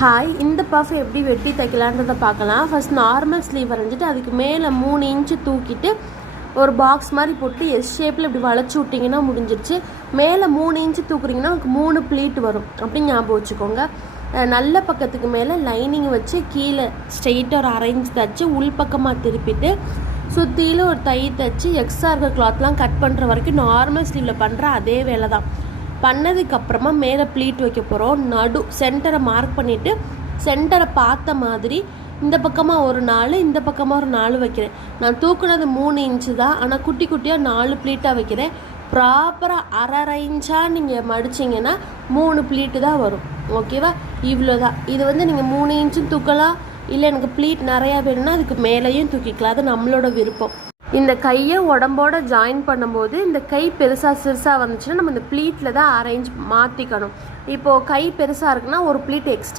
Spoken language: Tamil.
ஹாய், இந்த பஃப் எப்படி வெட்டி தைக்கலான்றதை பார்க்கலாம். ஃபஸ்ட் நார்மல் ஸ்லீவ் வரைஞ்சிட்டு அதுக்கு மேலே 3 இன்ச்சு தூக்கிட்டு ஒரு பாக்ஸ் மாதிரி போட்டு எஸ் ஷேப்பில் இப்படி வளைச்சி விட்டிங்கன்னா முடிஞ்சிருச்சு. மேலே 3 இன்ச்சு தூக்குறீங்கன்னா உங்களுக்கு 3 ப்ளீட் வரும். அப்படி ஞாபகம் வச்சுக்கோங்க. நல்ல பக்கத்துக்கு மேலே லைனிங் வச்சு கீழே ஸ்ட்ரெயிட்டாக ஒரு 1/2 இன்ச் தைச்சி உள்பக்கமாக திருப்பிட்டு சுற்றியில் ஒரு தை தைச்சி எக்ஸ்ட்ரா இருக்கிற கிளாத்லாம் கட் பண்ணுற வரைக்கும் நார்மல் ஸ்லீவில் பண்ணுற அதே வேலை தான். பண்ணதுக்கப்புறமா மேலே ப்ளீட் வைக்க போகிறோம். சென்டரை மார்க் பண்ணிவிட்டு சென்டரை பார்த்த மாதிரி இந்த பக்கமாக ஒரு 4 இந்த பக்கமாக ஒரு 4 வைக்கிறேன். நான் தூக்குனது 3 இன்ச்சு தான், ஆனால் குட்டி குட்டியாக 4 ப்ளீட்டாக வைக்கிறேன். ப்ராப்பராக 1/2 இன்ச்சாக நீங்கள் மடிச்சிங்கன்னா 3 ப்ளீட்டு தான் வரும். ஓகேவா? இவ்வளோ தான். இது நீங்கள் 3 இன்ச்சும் தூக்கலாம், இல்லை எனக்கு ப்ளீட் நிறையா வேணும்னா அதுக்கு மேலேயும் தூக்கிக்கலாம். அது நம்மளோட விருப்பம். இந்த கையை உடம்போட ஜாயின் பண்ணும்போது இந்த கை பெருசாக சிறுசாக வந்துச்சுன்னா நம்ம இந்த ப்ளீட்டில் தான் அரேஞ்ச் மாற்றிக்கணும். இப்போது கை பெருசாக இருக்குன்னா ஒரு ப்ளீட் எக்ஸ்ட்ரா